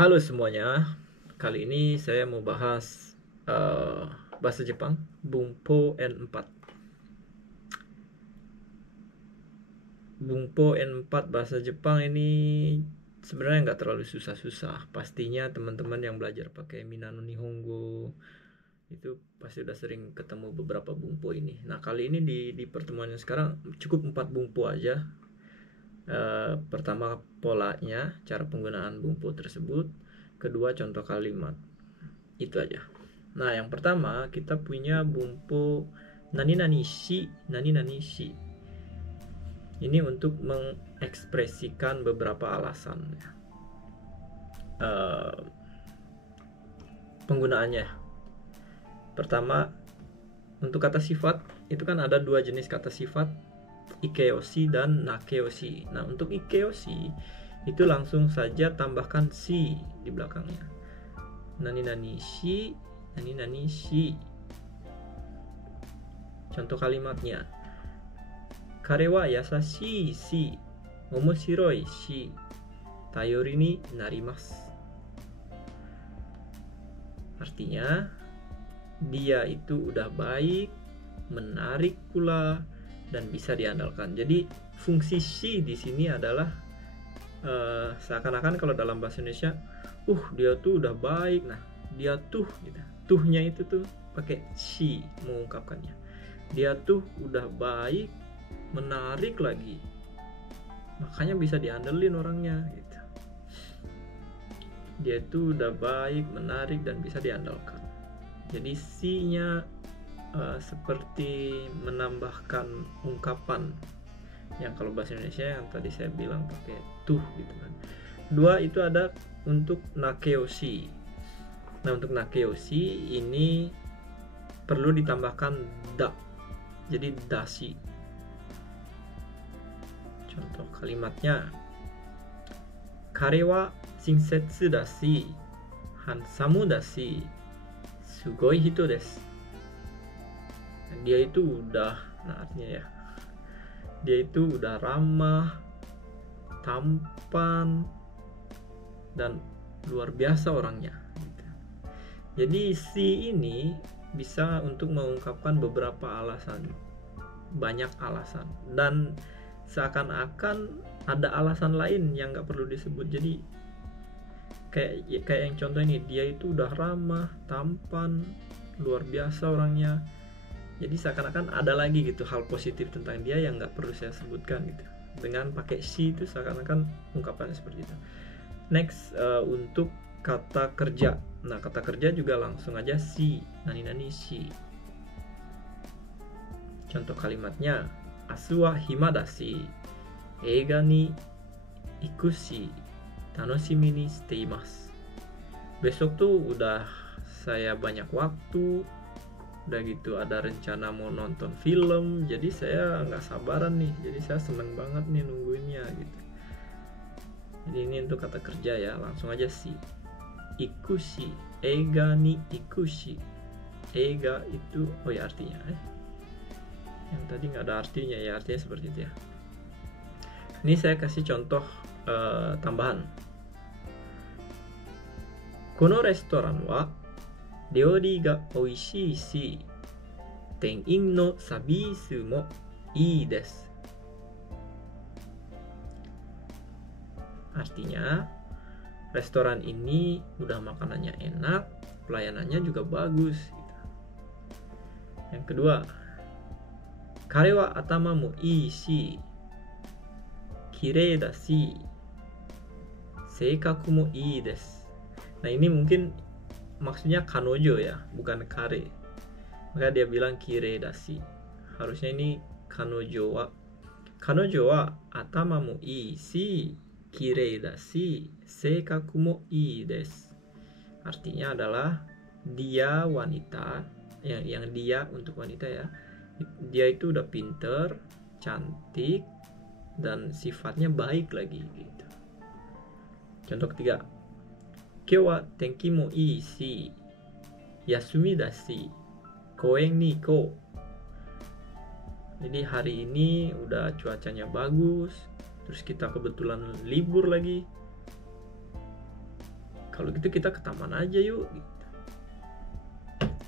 Halo semuanya, kali ini saya mau bahas bahasa Jepang, Bumpo N4. Bumpo N4 bahasa Jepang ini sebenarnya nggak terlalu susah-susah. Pastinya teman-teman yang belajar pakai Minano Nihongo itu pasti udah sering ketemu beberapa bumpo ini. Nah, kali ini di pertemuan yang sekarang cukup 4 bumpo aja. Pertama, polanya, cara penggunaan bumpo tersebut. Kedua, contoh kalimat. Itu aja. Nah, yang pertama kita punya bumpo nani nani shi, nani nani shi. Ini untuk mengekspresikan beberapa alasan. Penggunaannya. Pertama, untuk kata sifat itu kan ada dua jenis kata sifat, ikeyoshi dan nakeyoshi. Nah, untuk ikeyoshi itu langsung saja tambahkan shi di belakangnya. Nani nani shi, nani nani shi. Contoh kalimatnya, kare wa yasashii shi, omoshiroi shi, tayori ni narimasu. Artinya, dia itu udah baik, menarik pula, dan bisa diandalkan. Jadi fungsi shi di sini adalah seakan-akan kalau dalam bahasa Indonesia, dia tuh udah baik. Nah, dia tuh gitu. Tuhnya itu tuh pakai shi mengungkapkannya. Dia tuh udah baik, menarik lagi. Makanya bisa diandelin orangnya gitu. Dia tuh udah baik, menarik, dan bisa diandalkan. Jadi si-nya seperti menambahkan ungkapan yang kalau bahasa Indonesia yang tadi saya bilang pakai tuh gitu kan. Dua itu ada untuk nakeyoshi. Nah, untuk nakeyoshi ini perlu ditambahkan da. Jadi dashi. Contoh kalimatnya, kare wa shinsetsu dashi, handsome dashi, sugoi hito desu. Dia itu udah, nah artinya ya, dia itu udah ramah, tampan, dan luar biasa orangnya. Jadi si ini bisa untuk mengungkapkan beberapa alasan, banyak alasan, dan seakan-akan ada alasan lain yang nggak perlu disebut. Jadi kayak yang contoh ini, dia itu udah ramah, tampan, luar biasa orangnya. Jadi seakan-akan ada lagi gitu hal positif tentang dia yang nggak perlu saya sebutkan gitu. Dengan pakai shi itu seakan-akan ungkapannya seperti itu. Next, untuk kata kerja. Nah, kata kerja juga langsung aja shi, nani nani shi. Contoh kalimatnya, asu wa hima dashi, eiga ni iku shi, tanoshimi ni shite imasu. Besok tuh udah saya banyak waktu, udah gitu ada rencana mau nonton film, jadi saya nggak sabaran nih, jadi saya seneng banget nih nungguinnya gitu. Jadi ini untuk kata kerja ya, langsung aja shi. Ikushi, eiga ni ikushi. Eiga itu ya artinya yang tadi nggak ada artinya ya, artinya seperti itu ya. Ini saya kasih contoh tambahan. Kono restoran wa ryori ga oishii shi, tenin no sabisu mo ii desu. Artinya, restoran ini udah makanannya enak, pelayanannya juga bagus gitu. Yang kedua, kare wa atama mo ii shi, kirei da shi, seikaku mo ii desu. Nah, ini mungkin maksudnya kanojo ya, bukan kare. Maka dia bilang kirei da shi. Harusnya ini kanojo wa atama mo ii shi, kirei da shi, seikaku mo ii desu. Artinya adalah dia wanita, yang dia untuk wanita ya. Dia itu udah pinter, cantik, dan sifatnya baik lagi gitu. Contoh ketiga, kyou wa tenki mo ii shi, yasumi dashi, koen ni ikou. Jadi hari ini udah cuacanya bagus, terus kita kebetulan libur lagi. kalau gitu kita ke taman aja yuk gitu.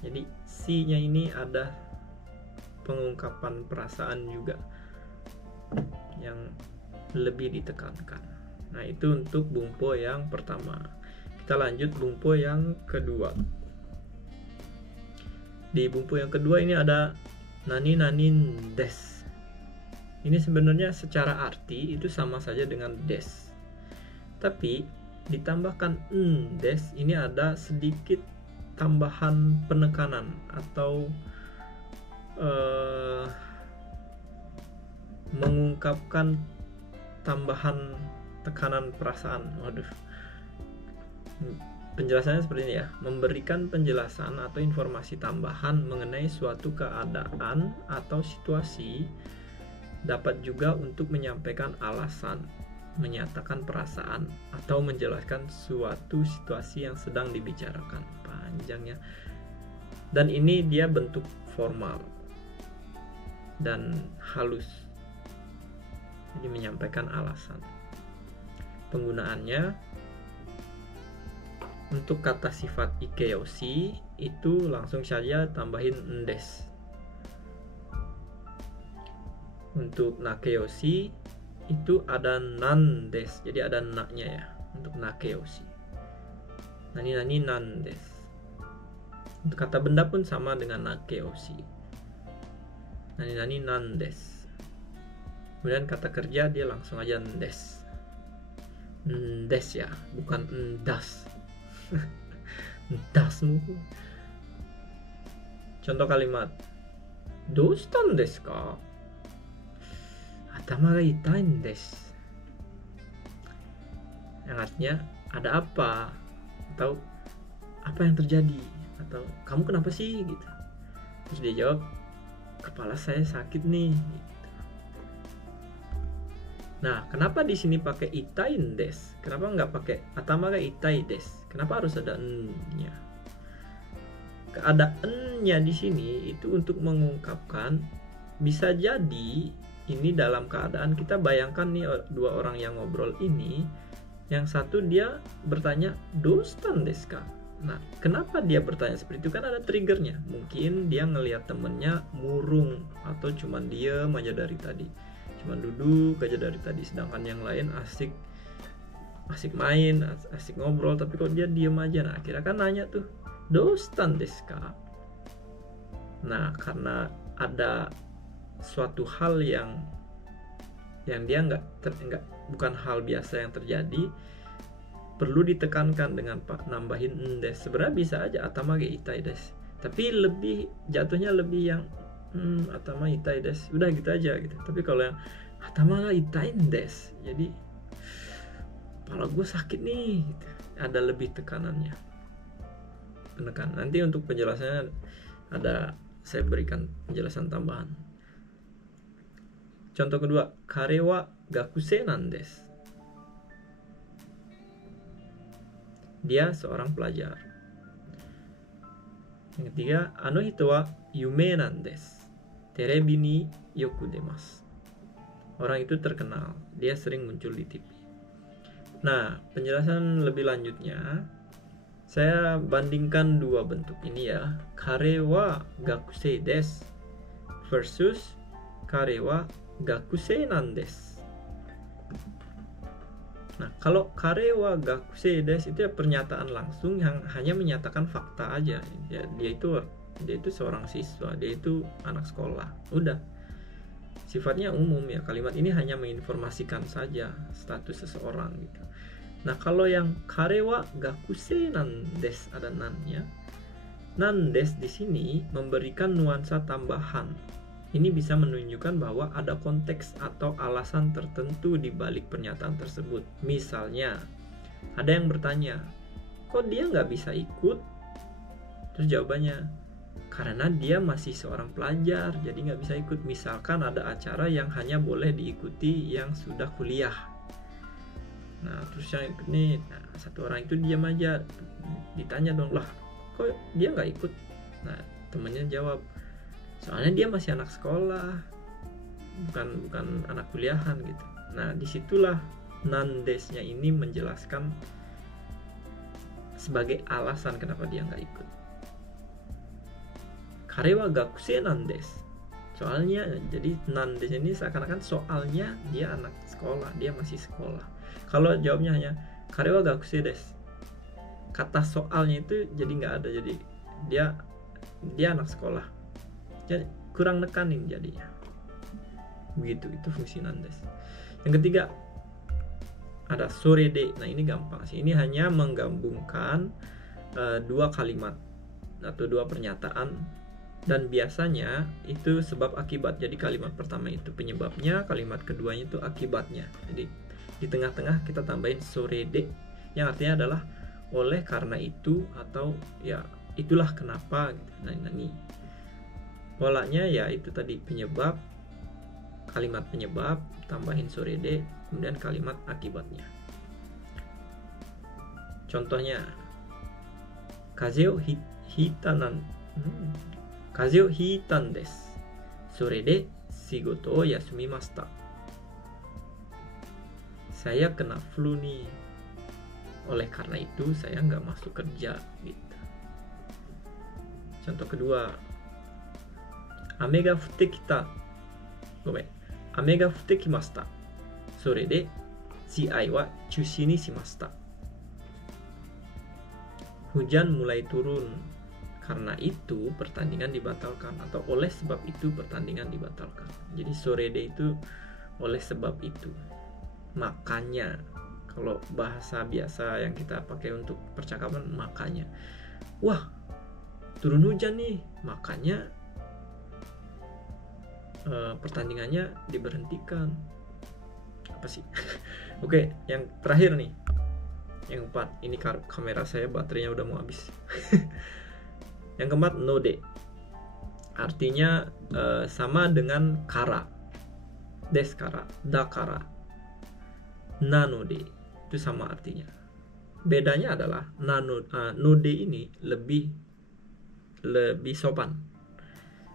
Jadi si-nya ini ada pengungkapan perasaan juga yang lebih ditekankan. Nah, itu untuk bumpo yang pertama. Kita lanjut bumpo yang kedua. Di bumpo yang kedua ini ada nani nanin des. Ini sebenarnya secara arti itu sama saja dengan des. Tapi ditambahkan des, ini ada sedikit tambahan penekanan atau mengungkapkan tambahan tekanan perasaan. Waduh, penjelasannya seperti ini ya: memberikan penjelasan atau informasi tambahan mengenai suatu keadaan atau situasi, dapat juga untuk menyampaikan alasan, menyatakan perasaan, atau menjelaskan suatu situasi yang sedang dibicarakan. Panjangnya. Dan ini dia bentuk formal dan halus, jadi menyampaikan alasan. Penggunaannya untuk kata sifat ikeyoshi itu langsung saja tambahin ndes. Untuk nakeyoshi itu ada nandes, jadi ada naknya ya untuk nakeyoshi. Nani nani nandes. Untuk kata benda pun sama dengan nakeyoshi. Nani nani nandes. Kemudian kata kerja dia langsung aja ndes. Ndes ya, bukan ndas. Ndasmu. Contoh kalimat. Doustan desu ka? Atama ga itai desu. Yang artinya ada apa, atau apa yang terjadi, atau kamu kenapa sih gitu. Terus dia jawab, kepala saya sakit nih gitu. Nah, kenapa di sini pakai itai des? Kenapa nggak pakai atama ga itai des? Kenapa harus ada n-nya? Ada n-nya di sini itu untuk mengungkapkan, bisa jadi ini dalam keadaan kita bayangkan nih dua orang yang ngobrol ini, yang satu dia bertanya doustan desu ka? Nah, kenapa dia bertanya seperti itu? Kan ada triggernya. Mungkin dia ngelihat temennya murung atau cuman diem aja dari tadi, cuman duduk aja dari tadi, sedangkan yang lain asik main, asik ngobrol, tapi kok dia diem aja. Nah, akhirnya kan nanya tuh, doustan desu ka? Nah, karena ada suatu hal yang dia bukan hal biasa yang terjadi, perlu ditekankan dengan nambahin des. Sebenarnya bisa aja atama ge itai des, tapi lebih jatuhnya lebih yang atama itai des, udah gitu aja gitu. Tapi kalau yang atama ga itai des, jadi kepala gue sakit nih gitu, ada lebih tekanannya, penekanan. Nanti untuk penjelasannya ada, saya berikan penjelasan tambahan. Contoh kedua, kare wa gakusei nan desu. Dia seorang pelajar. Yang ketiga, ano hito wa yume nan desu. Terebi ni yoku demasu. Orang itu terkenal, dia sering muncul di TV. Nah, penjelasan lebih lanjutnya saya bandingkan dua bentuk ini ya. Kare wa gakusei desu versus kare wa gakusei nan desu. Nah, kalau kare wa gakusei desu itu ya pernyataan langsung yang hanya menyatakan fakta aja. Ya, dia itu seorang siswa, dia itu anak sekolah. Udah. Sifatnya umum ya. Kalimat ini hanya menginformasikan saja status seseorang gitu. Nah, kalau yang kare wa gakusei nan desu, ada nan-nya. Nan desu di sini memberikan nuansa tambahan. Ini bisa menunjukkan bahwa ada konteks atau alasan tertentu di balik pernyataan tersebut. Misalnya, ada yang bertanya, kok dia nggak bisa ikut? Terus jawabannya, karena dia masih seorang pelajar, jadi nggak bisa ikut. Misalkan ada acara yang hanya boleh diikuti yang sudah kuliah. Nah, terus yang ikut nih, satu orang itu diam aja. Ditanya dong, lah kok dia nggak ikut? Nah, temennya jawab, soalnya dia masih anak sekolah, bukan anak kuliahan gitu. Nah, disitulah nan desnya ini menjelaskan sebagai alasan kenapa dia nggak ikut. Kare wa gakusei nan desu. Soalnya, jadi nan desu ini seakan-akan soalnya dia anak sekolah, dia masih sekolah. Kalau jawabnya hanya kare wa gakusei desu, kata soalnya itu jadi nggak ada, jadi dia anak sekolah, jadi kurang nekanin jadinya. Begitu, itu fungsi nan desu. Yang ketiga ada sore de. Nah, ini gampang sih. Ini hanya menggabungkan dua kalimat atau dua pernyataan, dan biasanya itu sebab akibat. Jadi kalimat pertama itu penyebabnya, kalimat keduanya itu akibatnya. Jadi di tengah-tengah kita tambahin sore de, yang artinya adalah oleh karena itu, atau ya itulah kenapa gitu. Nah, ini polanya ya itu tadi, penyebab, kalimat penyebab tambahin sore de, kemudian kalimat akibatnya. Contohnya, kaze o hitan desu. Sore de shigoto o yasumimashita. Saya kena flu nih, oleh karena itu saya nggak masuk kerja gitu. Contoh kedua, ame ga futte kimashita. Sore de siai wa chushi ni shimashita. Hujan mulai turun, karena itu pertandingan dibatalkan, atau oleh sebab itu pertandingan dibatalkan. Jadi sore de itu oleh sebab itu. Makanya, kalau bahasa biasa yang kita pakai untuk percakapan, makanya, wah turun hujan nih, makanya pertandingannya diberhentikan. Apa sih? Oke, yang terakhir nih, yang keempat. Ini kamera saya baterainya udah mau habis. Yang keempat, node. Artinya sama dengan kara. Deskara, dakara, nanode. Itu sama artinya. Bedanya adalah node ini lebih sopan.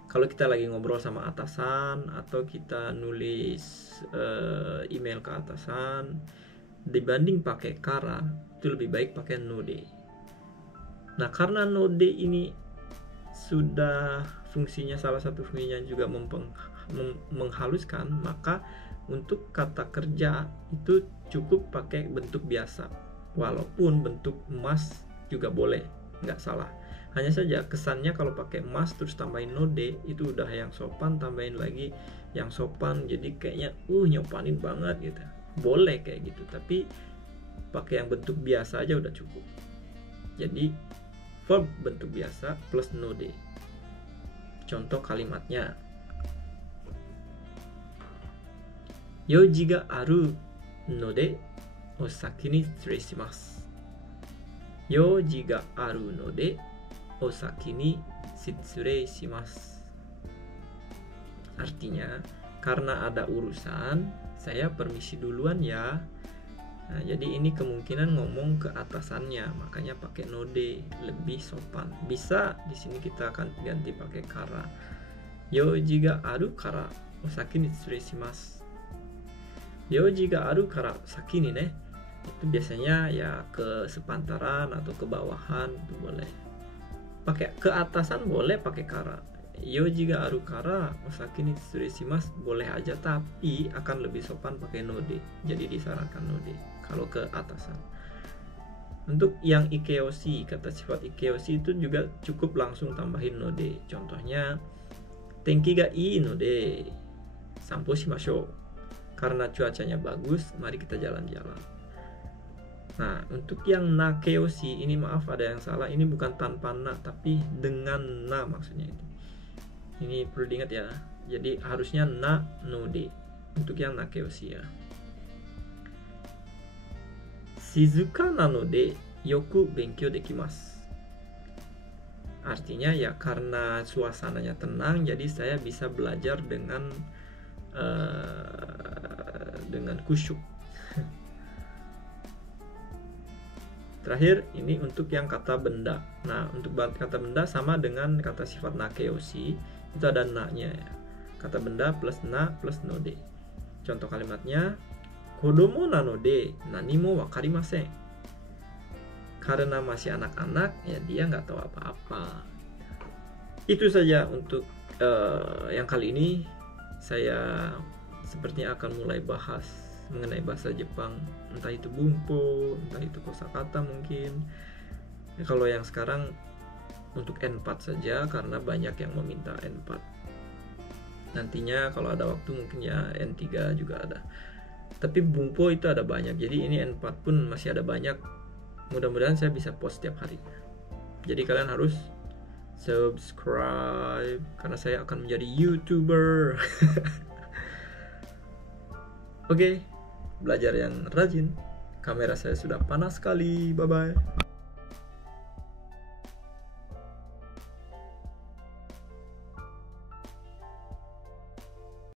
Kalau kita lagi ngobrol sama atasan, atau kita nulis email ke atasan, dibanding pakai kara, itu lebih baik pakai node. Nah, karena node ini sudah fungsinya, salah satu fungsinya juga menghaluskan, maka untuk kata kerja itu cukup pakai bentuk biasa, walaupun bentuk emas juga boleh, nggak salah. Hanya saja kesannya kalau pakai emas terus tambahin node, itu udah yang sopan, tambahin lagi yang sopan, jadi kayaknya nyopanin banget gitu. Boleh kayak gitu, tapi pakai yang bentuk biasa aja udah cukup. Jadi verb bentuk biasa plus node. Contoh kalimatnya, yoji ga aru node osaki ni shitsurei shimasu. Yoji ga aru node osaki ni shitsurei shimasu. Artinya, karena ada urusan, saya permisi duluan ya. Nah, jadi ini kemungkinan ngomong ke atasannya, makanya pakai node, lebih sopan. Bisa di sini kita akan ganti pakai kara. Yoji ga aru kara osaki ni shitsurei shimasu. Yoji ga aru kara osaki ni ne. Itu biasanya ya ke sepantaran atau ke bawahan itu boleh. Pakai ke atasan boleh pakai kara. Yoji ga aru kara osaki ni shitsurei shimasu boleh aja, tapi akan lebih sopan pakai node. Jadi disarankan node kalau ke atasan. Untuk yang ikeoshi, kata sifat ikeoshi itu juga cukup langsung tambahin node. Contohnya, tenki ga ii node sanpo shimashou. Karena cuacanya bagus, mari kita jalan-jalan. Nah, untuk yang nakeoshi ini, maaf ada yang salah, ini bukan tanpa na, tapi dengan na maksudnya itu. Ini perlu diingat ya. Jadi harusnya na node untuk yang nakeoshi ya. Shizuka nanode yoku benkyou dekimasu. Artinya ya karena suasananya tenang, jadi saya bisa belajar dengan khusyuk. Terakhir, ini untuk yang kata benda. Nah, untuk kata benda sama dengan kata sifat nakeoshi, itu ada na-nya ya. Kata benda plus na plus node. Contoh kalimatnya, kodomo nanode nanimo wakarimasen. karena masih anak-anak ya dia nggak tahu apa-apa. Itu saja untuk yang kali ini. Saya sepertinya akan mulai bahas mengenai bahasa Jepang, entah itu bunpo, entah itu kosakata mungkin. Kalau yang sekarang untuk N4 saja karena banyak yang meminta N4. Nantinya kalau ada waktu mungkin ya N3 juga ada. Tapi bunpo itu ada banyak, jadi ini N4 pun masih ada banyak. Mudah-mudahan saya bisa post setiap hari. Jadi kalian harus subscribe karena saya akan menjadi YouTuber. Oke, belajar yang rajin. Kamera saya sudah panas sekali. Bye bye.